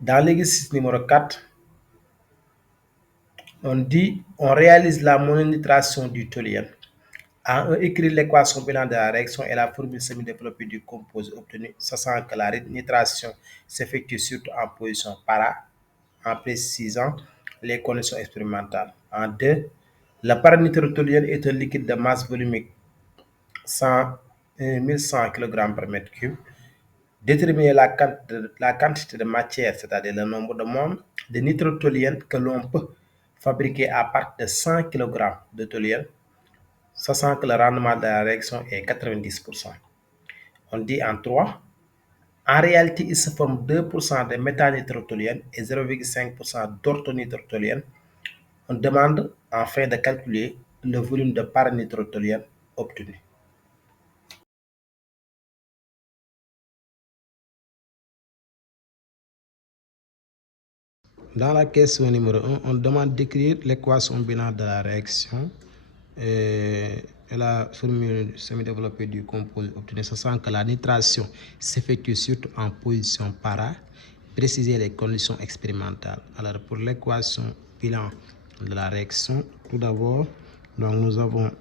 Dans l'exercice numéro 4, on réalise la mononitration du toluène. À 1, écrire l'équation bilan de la réaction et la formule semi-développée du composé obtenu, sachant que la nitration s'effectue surtout en position para, en précisant les conditions expérimentales. En 2, le paranitrotoluène est un liquide de masse volumique 1100 kg par mètre cube. Déterminer la quantité de matière, c'est-à-dire le nombre de moles de nitrotoluène que l'on peut fabriquer à partir de 100 kg de toluène, sachant que le rendement de la réaction est 90%. On dit en 3, en réalité, il se forme 2% de méthanitrotoluène et 0,5% d'orthonitrotoluène. On demande enfin de calculer le volume de paranitrotoluène obtenu. Dans la question numéro 1, on demande d'écrire l'équation binaire de la réaction et la formule semi-développée du composé obtenu, sachant que la nitration s'effectue surtout en position para, préciser les conditions expérimentales. Alors pour l'équation bilan de la réaction, tout d'abord, nous avons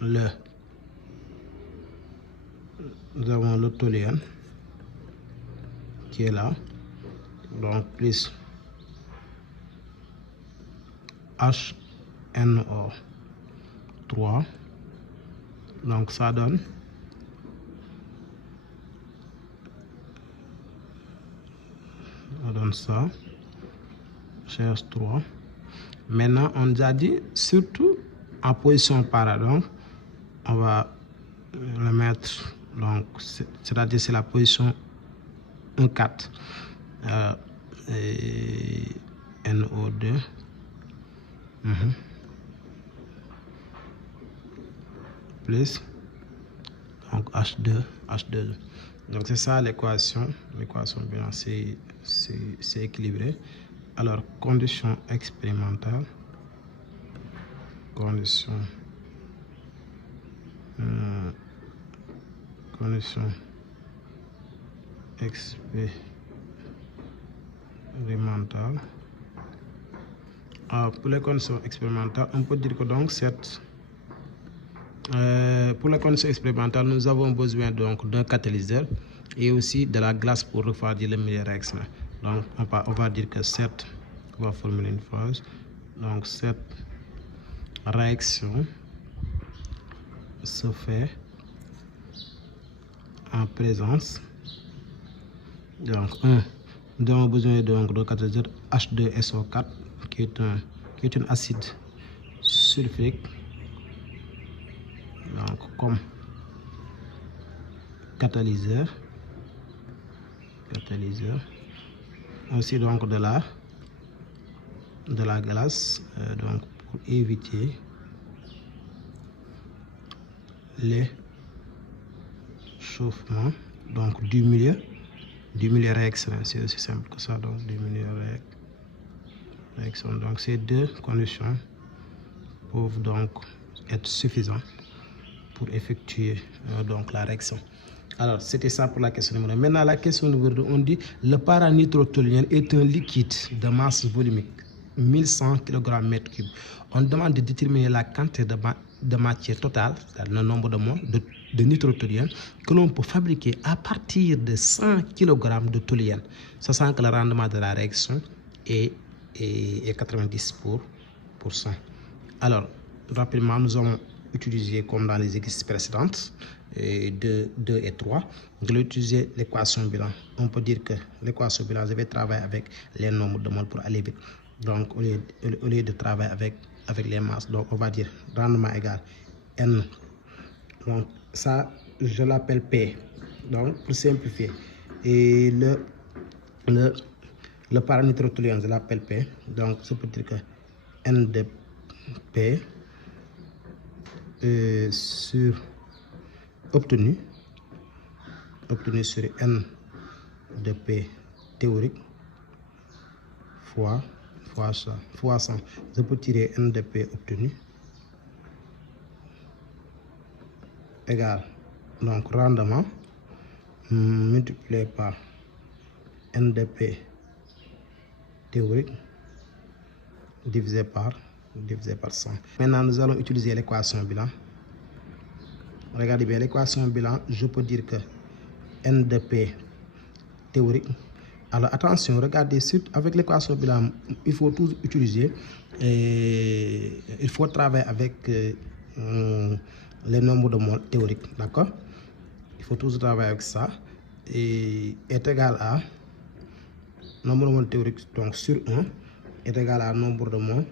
le toluène qui est là, donc plus HNO3, donc ça donne ça, CH3. Maintenant, on nous a dit surtout en position para, donc on va le mettre, donc c'est-à-dire c'est la position 1,4 NO2 plus donc H2. Donc c'est ça l'équation bien, c'est équilibré. Alors condition expérimentale, condition expérimentale. Pour les conditions expérimentales, on peut dire que donc pour la condition expérimentale, nous avons besoin donc d'un catalyseur et aussi de la glace pour refroidir le milieu réaction. Donc on va dire que on va formuler une phrase. Donc cette réaction se fait en présence. Donc nous avons besoin donc d'un catalyseur H2SO4 qui est un acide sulfurique, donc comme catalyseur. Aussi donc de la glace, donc pour éviter l'échauffement donc du milieu réaction. C'est aussi simple que ça, donc du milieu réaction. Donc ces deux conditions peuvent donc être suffisantes pour effectuer donc la réaction. Alors c'était ça pour la question numéro 1. Maintenant la question numéro 2, on dit le paranitrotoluène est un liquide de masse volumique 1100 kg/m3. On demande de déterminer la quantité de matière totale, c'est-à-dire le nombre de moles de nitrotoluène que l'on peut fabriquer à partir de 100 kg de toluène, sachant que le rendement de la réaction est 90%. Alors rapidement, nous allons utiliser comme dans les exercices précédentes 2 et 3. Je vais utiliser l'équation bilan. On peut dire que l'équation bilan, je vais travailler avec les nombres de moles pour aller vite. Donc au lieu de travailler avec les masses, donc on va dire rendement égal N. Donc ça, je l'appelle P. Donc pour simplifier, et le paranitrotoluène, je l'appelle P. Donc ça peut dire que N de P sur obtenu sur N de P théorique fois 100. Je peux tirer N de P obtenu égal donc rendement multiplié par NDP théorique divisé par 100. Maintenant, nous allons utiliser l'équation bilan. Regardez bien l'équation bilan, je peux dire que N de P théorique. Alors attention, regardez, avec l'équation bilan, il faut toujours utiliser, il faut travailler avec les nombres de mol théoriques, d'accord? Il faut toujours travailler avec ça. Et est égal à nombre de mol théorique donc sur 1 est égal à nombre de mol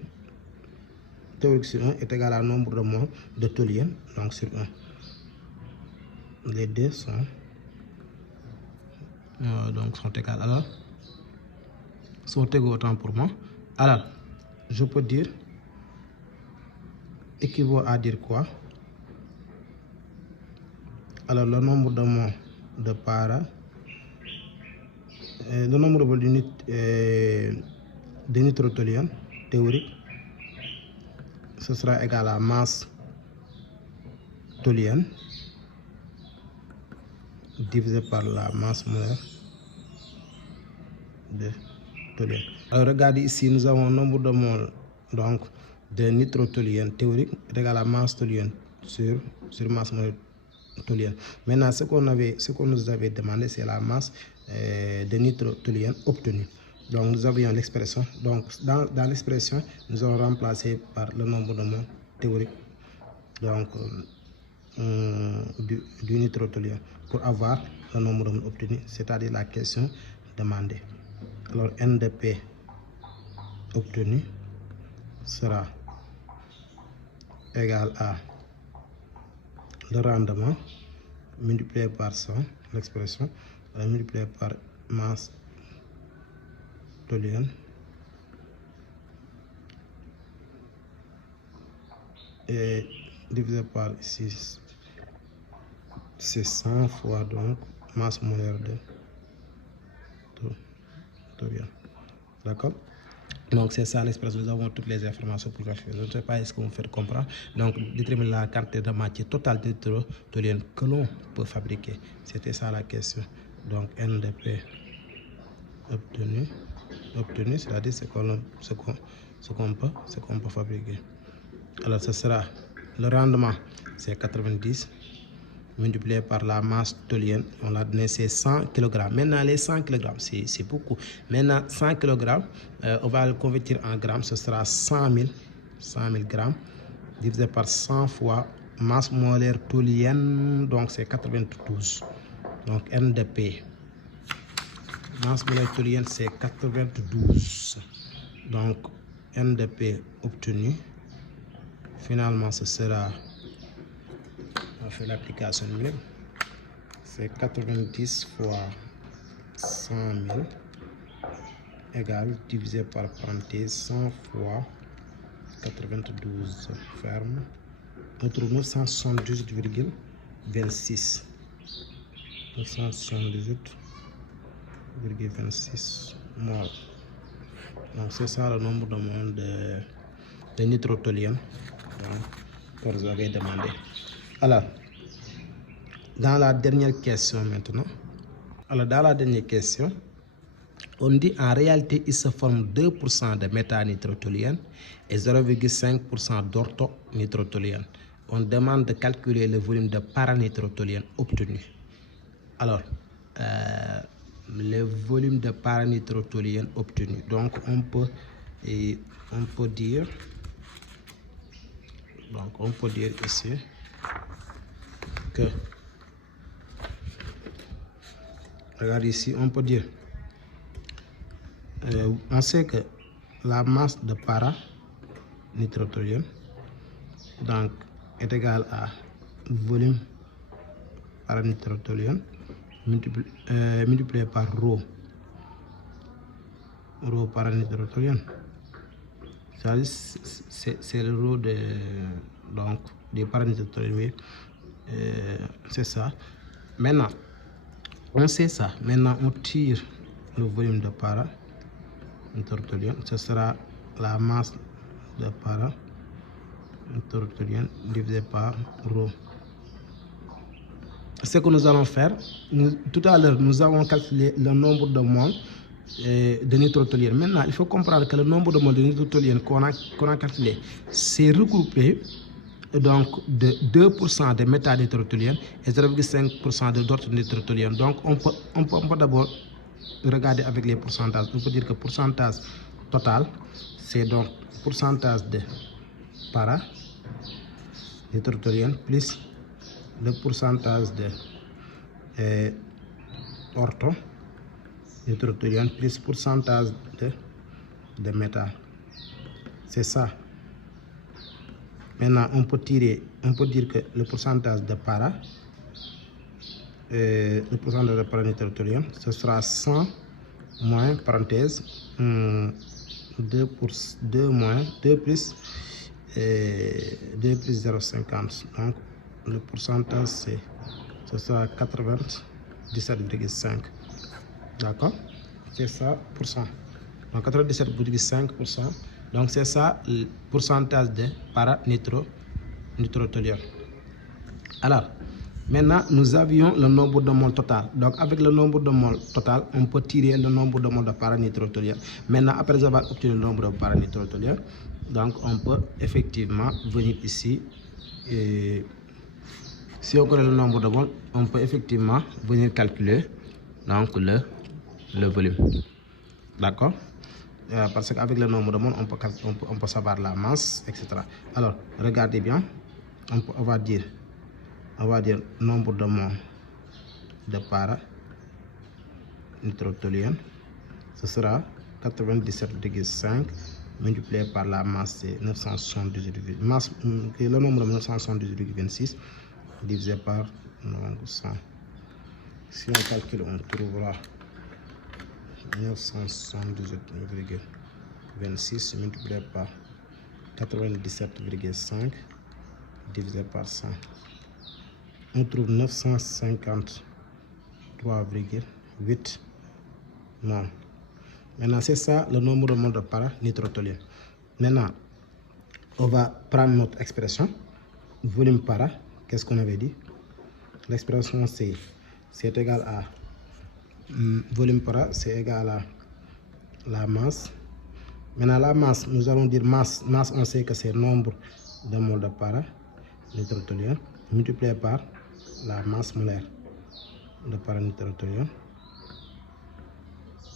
théorique sur 1 est égal à nombre de mol de toluène donc sur 1. Les deux sont égales. Alors, sont égaux autant pour moi. Alors, je peux dire équivaut à dire quoi? Alors, le nombre de mots de para, le nombre de nitrotoluène théorique, ce sera égal à masse toluène divisé par la masse molaire de toluène. Alors regardez ici, nous avons un nombre de moles donc de nitrotoluène théorique est égal à masse toluène sur masse molaire toluène. Maintenant, ce qu'on nous avait demandé, c'est la masse de nitrotoluène obtenue. Donc nous avions l'expression. Donc dans l'expression, nous allons remplacer par le nombre de moles théorique donc du nitrotoluène pour avoir le nombre de moles obtenu, c'est-à-dire la question demandée. Alors NDP obtenu sera égal à le rendement multiplié par 100, l'expression multiplié par masse toluène et divisé par ici, c'est 100 fois donc masse molaire de toluène. D'accord? Donc c'est ça l'expression, nous avons toutes les informations pour faire. Je ne sais pas est-ce que vous me faites comprendre. Donc déterminer la quantité de matière totale de nitrotoluène que l'on peut fabriquer. C'était ça la question. Donc NDP obtenu, c'est-à-dire ce qu'on peut fabriquer. Alors ce sera le rendement, c'est 90 multiplié par la masse toluène, on l'a donné, c'est 100 kg. Maintenant, les 100 kg, c'est beaucoup. Maintenant, 100 kg, on va le convertir en grammes, ce sera 100 000 grammes, divisé par 100 fois masse molaire toluène, donc c'est 92. Donc NDP, masse molaire toluène, c'est 92. Donc NDP obtenu, finalement, ce sera, on fait l'application numérique, c'est 90 fois 100 000 égale divisé par parenthèse 100 fois 92 ferme. On trouve 978,26. 978,26 mol. Donc c'est ça le nombre de moles de nitrotoluène que vous avez demandé. Alors, dans la dernière question maintenant, on dit en réalité il se forme 2% de méthanitrotoluène et 0,5% d'orthonitrotoluène. On demande de calculer le volume de paranitrotoluène obtenu. Alors, le volume de paranitrotoluène obtenu. Donc on peut dire ici que, regarde ici, on peut dire, on sait que la masse de paranitrotoluène donc est égale à volume paranitrotoluène multiplié par rho paranitrotoluène. C'est le rho des paranitrotoluène, c'est ça. Maintenant, on sait ça. Maintenant, on tire le volume de paranitrotoluène. Ce sera la masse de paranitrotoluène divisé par rho. ce que nous allons faire, tout à l'heure, nous avons calculé le nombre de moles de nitrotoluène. Maintenant, il faut comprendre que le nombre de moles de nitrotoluène qu'on a calculé, c'est regroupé donc de 2% de méthanitrotoluène et 0,5% d'autres nitrotoluène. Donc, on peut d'abord regarder avec les pourcentages. On peut dire que pourcentage total, c'est donc pourcentage de para-nitrotoluène plus le pourcentage de ortho-nitrotoluène plus pourcentage de métal. C'est ça. Maintenant, on peut dire que le pourcentage de para-nitrotoluène, ce sera 100 moins, parenthèse, 2 plus 0,50. Donc, le pourcentage, ce sera 97,5. D'accord? C'est ça, pour cent. Donc, 97,5%. Donc, c'est ça le pourcentage de para-nitrotoluène. Alors, maintenant, nous avions le nombre de moles total. Donc, avec le nombre de moles total, on peut tirer le nombre de moles de para-nitrotoluène. Maintenant, après avoir obtenu le nombre de para-nitrotoluène, donc on peut effectivement venir ici. Et si on connaît le nombre de moles, on peut effectivement venir calculer donc le volume. D'accord? Parce qu'avec le nombre de moles, on peut savoir la masse, etc. Alors, regardez bien. On va dire nombre de moles de para-nitrotoluène. Ce sera 97,5 multiplié par la masse, c'est 978. Le nombre de 978,26 divisé par 100. Si on calcule, on trouvera 978,26 multiplié par 97,5 divisé par 100. On trouve 953,8 moles. Maintenant, c'est ça le nombre de moles de para-nitrotoluène. Maintenant, on va prendre notre expression. Volume para, qu'est-ce qu'on avait dit? L'expression c'est égal à volume para, c'est égal à la masse. Maintenant, la masse, nous allons dire masse. Masse, on sait que c'est nombre de moles de para-nitrotoluène multiplié par la masse molaire de para-nitrotoluène.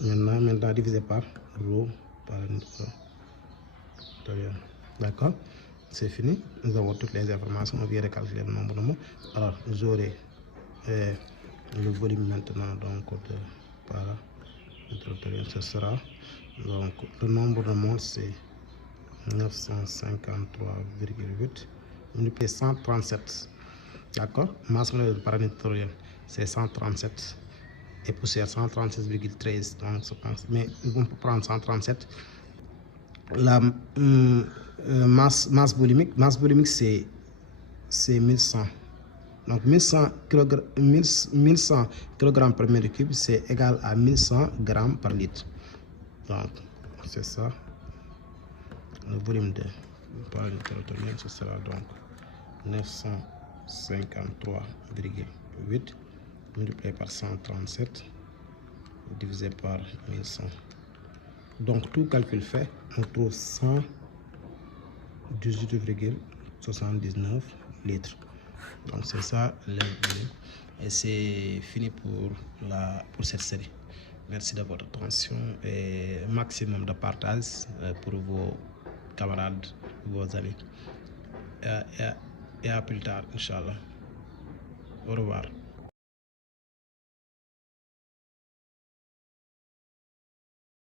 Maintenant divisé par rho para-nitrotoluène. D'accord? C'est fini. Nous avons toutes les informations. On vient de calculer le nombre de moles. Alors, vous aurez le volume maintenant donc de para-nitrotoluène. Ce sera donc le nombre de moles, c'est 953,8 multiplié 137. D'accord? Masse molaire de para-nitrotoluène, c'est 137 et poussière 136,13. Donc, mais on peut prendre 137. La masse volumique, c'est 1100. Donc 1100 kg par mètre cube, c'est égal à 1100 grammes par litre. Donc c'est ça le volume de para-nitrotoluène. Ce sera donc 953,8 multiplié par 137 divisé par 1100. Donc tout calcul fait, on trouve 118,79 litres. Donc c'est ça le volume. Et c'est fini pour cette série. Merci de votre attention et maximum de partage pour vos camarades, vos amis. Et à plus tard, Inch'Allah. Au revoir.